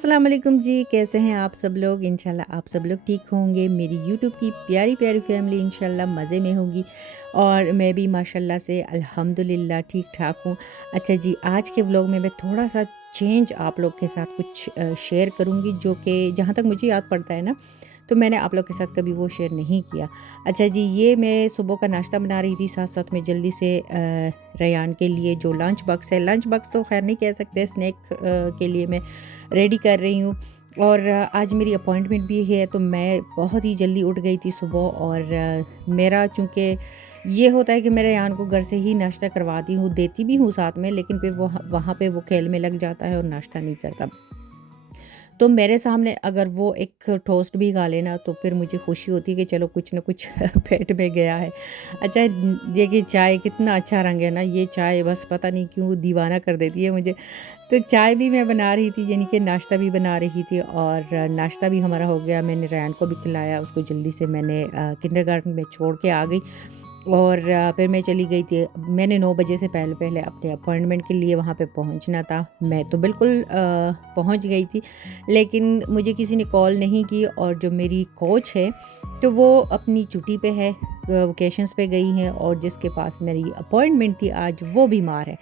अस्सलाम वालेकुम जी, कैसे हैं आप सब लोग? इंशाल्लाह आप सब लोग ठीक होंगे। मेरी यूट्यूब की प्यारी-प्यारी फैमिली इंशाल्लाह मज़े में होगी और मैं भी माशाल्लाह से अल्हम्दुलिल्लाह ठीक-ठाक हूँ। अच्छा जी, आज के व्लॉग में मैं थोड़ा-सा चेंज आप लोग के साथ कुछ शेयर करूँगी जो कि जहाँ तक मुझे याद पड़ता है ना, तो मैंने आप लोग के साथ कभी वो शेयर नहीं किया। अच्छा जी, ये मैं सुबह का नाश्ता बना रही थी, साथ-साथ में जल्दी से रेयान के लिए जो लंच बॉक्स है, लंच बॉक्स तो ख़ैर नहीं कह सकते, स्नैक के लिए मैं रेडी कर रही हूँ। और आज मेरी अपॉइंटमेंट भी है, तो मैं बहुत ही जल्दी उठ गई थी सुबह। और मेरा चूँकि ये होता है कि मैं रेयान को घर से ही नाश्ता करवाती हूँ, देती भी हूँ साथ में, लेकिन फिर वो वहाँ पे वो खेल में लग जाता है और नाश्ता नहीं करता। तो मेरे सामने अगर वो एक टोस्ट भी खा ले ना, तो फिर मुझे खुशी होती है कि चलो कुछ ना कुछ पेट में गया है। अच्छा, देखिए चाय कितना अच्छा रंग है ना, ये चाय बस पता नहीं क्यों दीवाना कर देती है मुझे। तो चाय भी मैं बना रही थी, यानी कि नाश्ता भी बना रही थी, और नाश्ता भी हमारा हो गया। मैंने रैन को भी खिलाया, उसको जल्दी से मैंने किंडरगार्टन में छोड़ के आ गई। और फिर मैं चली गई थी। मैंने 9 बजे से पहले-पहले अपने अपॉइंटमेंट के लिए वहाँ पे पहुँचना था। मैं तो बिल्कुल पहुँच गई थी, लेकिन मुझे किसी ने कॉल नहीं की। और जो मेरी कोच है, तो वो अपनी छुट्टी पे है, वेकेशंस पे गई हैं, और जिसके पास मेरी अपॉइंटमेंट थी आज, वो बीमार है,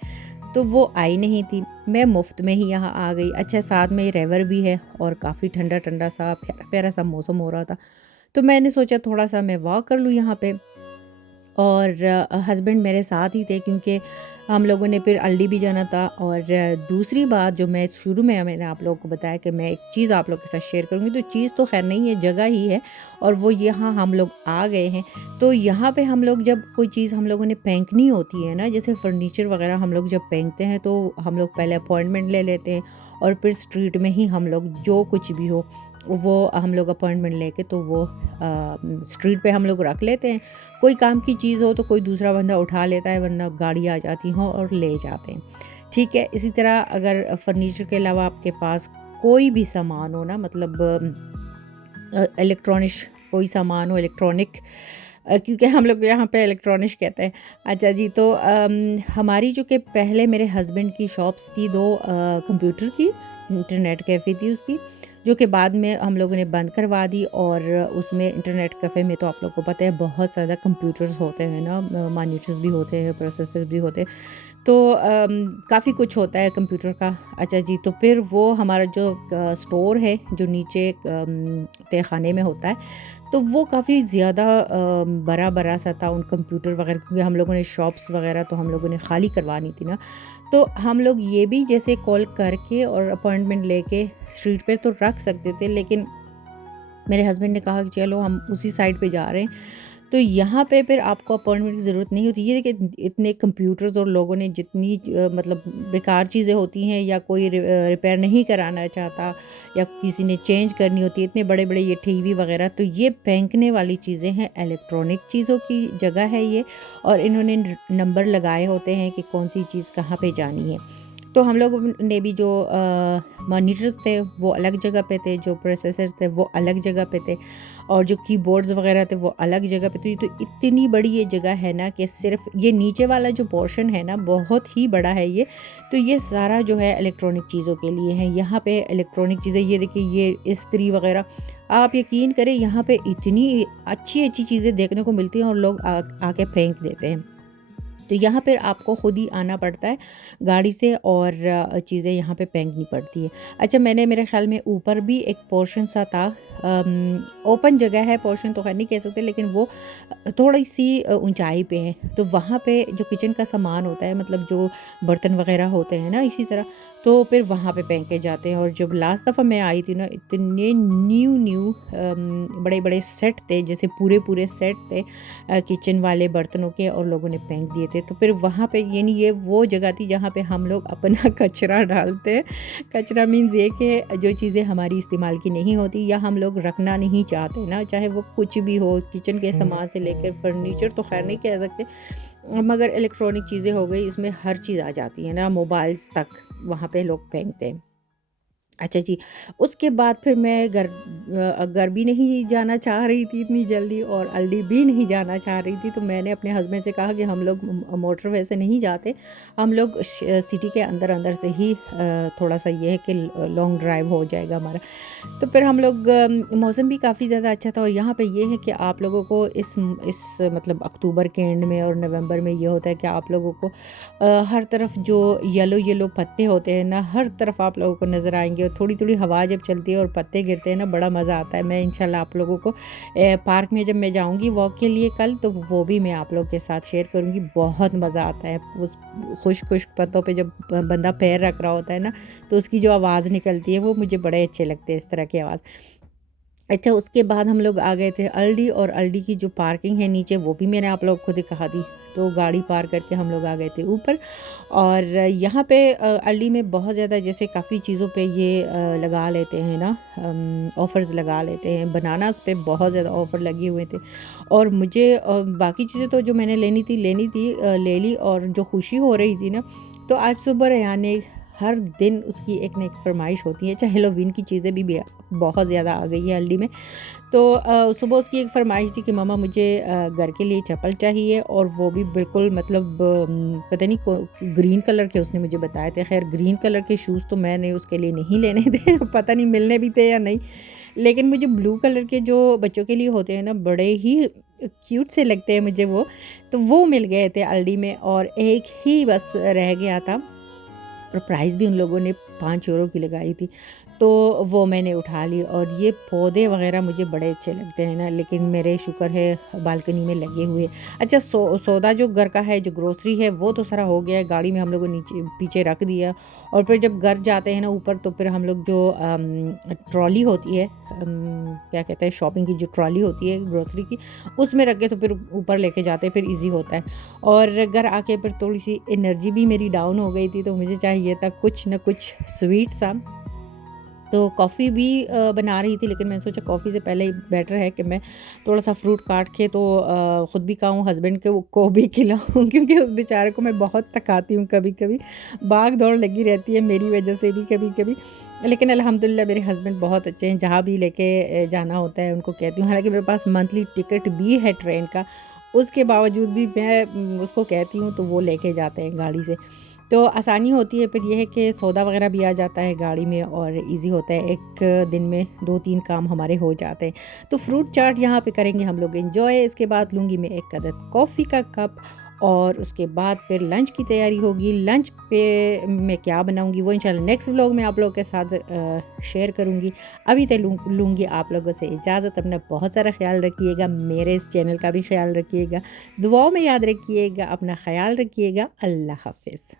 तो वो आई नहीं थी। मैं मुफ़्त में ही यहाँ आ गई। अच्छा, साथ में रिवर भी है और काफ़ी ठंडा-ठंडा सा प्यारा-प्यारा सा मौसम हो रहा था। तो मैंने सोचा थोड़ा-सा मैं वॉक कर लूँ यहाँ पे। और हस्बैंड मेरे साथ ही थे, क्योंकि हम लोगों ने फिर अल्डी भी जाना था। और दूसरी बात जो मैं शुरू में मैंने आप लोगों को बताया कि मैं एक चीज़ आप लोग के साथ शेयर करूँगी, तो चीज़ तो खैर नहीं है, जगह ही है। और वो यहाँ हम लोग आ गए हैं। तो यहाँ पे हम लोग जब कोई चीज़ हम लोगों ने फेंकनी होती है ना, जैसे फर्नीचर वगैरह हम लोग जब फेंकते हैं, तो हम लोग पहले अपॉइंटमेंट ले लेते हैं, और फिर स्ट्रीट में ही हम लोग जो कुछ भी हो वो हम लोग अपॉइंटमेंट लेके, तो वो स्ट्रीट पे हम लोग रख लेते हैं। कोई काम की चीज़ हो तो कोई दूसरा बंदा उठा लेता है, वरना गाड़ी आ जाती हो और ले जाते हैं। ठीक है, इसी तरह अगर फर्नीचर के अलावा आपके पास कोई भी सामान हो ना, मतलब इलेक्ट्रॉनिक कोई सामान हो, इलेक्ट्रॉनिक, क्योंकि हम लोग यहाँ पे इलेक्ट्रॉनिक कहते हैं। अच्छा जी, तो हमारी जो कि पहले मेरे हस्बैंड की शॉप्स थी 2 कंप्यूटर की, इंटरनेट कैफ़े थी उसकी, जो कि बाद में हम लोगों ने बंद करवा दी। और उसमें इंटरनेट कैफ़े में तो आप लोग को पता है बहुत ज़्यादा कंप्यूटर्स होते हैं ना, मॉनिटर्स भी होते हैं, प्रोसेसर भी होते हैं। तो काफ़ी कुछ होता है कंप्यूटर का। अच्छा जी, तो फिर वो हमारा जो स्टोर है, जो नीचे तहखाने में होता है, तो वो काफ़ी ज़्यादा बड़ा-बड़ा सा था उन कंप्यूटर वगैरह, क्योंकि हम लोगों ने शॉप्स वगैरह तो हम लोगों ने खाली करवानी थी ना। तो हम लोग ये भी जैसे कॉल करके और अपॉइंटमेंट लेके स्ट्रीट पे तो रख सकते थे, लेकिन मेरे हस्बैंड ने कहा कि चलो हम उसी साइड पे जा रहे हैं, तो यहाँ पे फिर आपको अपॉइंटमेंट की ज़रूरत नहीं होती। ये देखिए इतने कंप्यूटर्स, और लोगों ने जितनी मतलब बेकार चीज़ें होती हैं, या कोई रिपेयर नहीं कराना चाहता, या किसी ने चेंज करनी होती है, इतने बड़े-बड़े ये टीवी वगैरह, तो ये फेंकने वाली चीज़ें हैं, इलेक्ट्रॉनिक चीज़ों की जगह है ये। और इन्होंने नंबर लगाए होते हैं कि कौन-सी चीज़ कहाँ पे जानी है। तो हम लोगों ने भी जो मॉनिटर्स थे वो अलग जगह पे थे, जो प्रोसेसर्स थे वो अलग जगह पे थे, और जो कीबोर्ड्स वगैरह थे वो अलग जगह पे थे। तो इतनी बड़ी ये जगह है ना, कि सिर्फ ये नीचे वाला जो पोर्शन है ना, बहुत ही बड़ा है ये। तो ये सारा जो है इलेक्ट्रॉनिक चीज़ों के लिए है। यहाँ पे इलेक्ट्रॉनिक चीज़ें, ये देखिए, ये इस्त्री वगैरह, आप यकीन करें यहाँ पे इतनी अच्छी-अच्छी चीज़ें देखने को मिलती हैं, और लोग आके फेंक देते हैं। तो यहाँ पर आपको खुद ही आना पड़ता है गाड़ी से, और चीज़ें यहाँ पे फेंकनी पड़ती है। अच्छा, मैंने, मेरे ख़्याल में ऊपर भी एक पोर्शन सा था, ओपन जगह है, पोर्शन तो खैर नहीं कह सकते, लेकिन वो थोड़ी-सी ऊँचाई पे है। तो वहाँ पे जो किचन का सामान होता है, मतलब जो बर्तन वग़ैरह होते हैं ना, इसी तरह, तो फिर वहाँ पे फेंके जाते हैं। और जब लास्ट दफ़ा मैं आई थी ना, इतने न्यू बड़े-बड़े सेट थे, जैसे पूरे-पूरे सेट थे किचन वाले बर्तनों के, और लोगों ने फेंक दिए थे। तो फिर वहाँ पे, यानी ये वो जगह थी जहाँ पे हम लोग अपना कचरा डालते हैं। कचरा मीन्स ये कि जो चीज़ें हमारी इस्तेमाल की नहीं होती, या हम लोग रखना नहीं चाहते ना, चाहे वो कुछ भी हो, किचन के सामान से लेकर फर्नीचर तो खैर नहीं कह सकते, मगर इलेक्ट्रॉनिक चीज़ें हो गई, इसमें हर चीज़ आ जाती है ना, मोबाइल्स तक वहाँ पे लोग फेंकते हैं। अच्छा जी, उसके बाद फिर मैं घर भी नहीं जाना चाह रही थी इतनी जल्दी और अल्डी भी नहीं जाना चाह रही थी, तो मैंने अपने हस्बैंड से कहा कि हम लोग मोटरवे से नहीं जाते, हम लोग सिटी के अंदर-अंदर से ही थोड़ा-सा ये है कि लॉन्ग ड्राइव हो जाएगा हमारा। तो फिर हम लोग मौसम भी काफ़ी ज़्यादा अच्छा था और यहाँ पे ये है कि आप लोगों को इस मतलब अक्टूबर के एंड में और नवंबर में ये होता है कि आप लोगों को हर तरफ जो येलो पत्ते होते हैं ना, हर तरफ आप लोगों को नज़र आएँगे और थोड़ी-थोड़ी हवा जब चलती है और पत्ते गिरते हैं ना, बड़ा मज़ा आता है। मैं इंशाल्लाह आप लोगों को पार्क में जब मैं जाऊँगी वॉक के लिए कल, तो वो भी मैं आप लोगों के साथ शेयर करूँगी। बहुत मज़ा आता है उस खुश्क-खुश्क पत्तों पे जब बंदा पैर रख रहा होता है ना, तो उसकी जो आवाज़ निकलती है, वो मुझे बड़े अच्छे लगते हैं, इस तरह की आवाज़। अच्छा, उसके बाद हम लोग आ गए थे अल्डी और अल्डी की जो पार्किंग है नीचे, वो भी मैंने आप लोगों को दिखा दी। तो गाड़ी पार्क करके हम लोग आ गए थे ऊपर और यहाँ पे अल्डी में बहुत ज़्यादा जैसे काफ़ी चीज़ों पे ये लगा लेते हैं ना, ऑफ़र्स लगा लेते हैं। बनानास पे बहुत ज़्यादा ऑफ़र लगे हुए थे और मुझे बाकी चीज़ें तो जो मैंने लेनी थी ले ली और जो खुशी हो रही थी ना, तो आज सुबह रेहान ने हर दिन उसकी एक ना एक फ़रमाइश होती है, चाहे हेलोवीन की चीज़ें भी बहुत ज़्यादा आ गई है अल्डी में। तो सुबह उसकी एक फ़रमाइश थी कि मम्मा मुझे घर के लिए चप्पल चाहिए और वो भी बिल्कुल मतलब पता नहीं ग्रीन कलर के उसने मुझे बताए थे। ख़ैर ग्रीन कलर के शूज़ तो मैंने उसके लिए नहीं लेने थे पता नहीं मिलने भी थे या नहीं। लेकिन मुझे ब्लू कलर के जो बच्चों के लिए होते हैं ना, बड़े ही क्यूट से लगते हैं मुझे वो। तो वो मिल गए थे अल्डी में और एक ही बस रह गया था और प्राइस भी उन लोगों ने 5 यूरो की लगाई थी। तो वो मैंने उठा ली और ये पौधे वग़ैरह मुझे बड़े अच्छे लगते हैं ना, लेकिन मेरे शुक्र है बालकनी में लगे हुए। अच्छा, सौदा जो घर का है, जो ग्रोसरी है, वो तो सारा हो गया है, गाड़ी में हम लोगों ने नीचे पीछे रख दिया और फिर जब घर जाते हैं ना ऊपर, तो फिर हम लोग जो ट्रॉली होती है, क्या कहते हैं, शॉपिंग की जो ट्रॉली होती है ग्रोसरी की, उसमें रख के तो फिर ऊपर लेके जाते हैं, फिर ईज़ी होता है। और घर आके फिर थोड़ी-सी एनर्जी भी मेरी डाउन हो गई थी, तो मुझे चाहिए था कुछ न कुछ स्वीट सा। तो कॉफ़ी भी बना रही थी, लेकिन मैंने सोचा कॉफ़ी से पहले बेटर है कि मैं थोड़ा-सा फ्रूट काट के तो खुद भी खाऊँ, हस्बैंड के को भी खिलाऊँ क्योंकि उस बेचारे को मैं बहुत थकाती हूँ कभी-कभी। भाग-दौड़ लगी रहती है मेरी वज़ह से भी कभी-कभी। लेकिन अल्हम्दुलिल्लाह मेरे हस्बैंड बहुत अच्छे हैं, जहाँ भी लेके जाना होता है उनको कहती हूँ। हालाँकि मेरे पास मंथली टिकट भी है ट्रेन का, उसके बावजूद भी मैं उसको कहती हूँ तो वो लेके जाते हैं गाड़ी से। तो आसानी होती है, फिर ये है कि सौदा वगैरह भी आ जाता है गाड़ी में और इजी होता है, एक दिन में 2-3 काम हमारे हो जाते हैं। तो फ्रूट चाट यहाँ पे करेंगे हम लोग एंजॉय। इसके बाद लूँगी मैं एक अदद कॉफ़ी का कप और उसके बाद फिर लंच की तैयारी होगी। लंच पे मैं क्या बनाऊँगी वो इंशाल्लाह नेक्स्ट व्लॉग में आप लोगों के साथ शेयर करूँगी। अभी तक लूँगी आप लोगों से इजाज़त। अपना बहुत सारा ख्याल रखिएगा, मेरे इस चैनल का भी ख्याल रखिएगा, दुआओं में याद रखिएगा, अपना ख्याल रखिएगा। अल्लाह हाफ़िज़।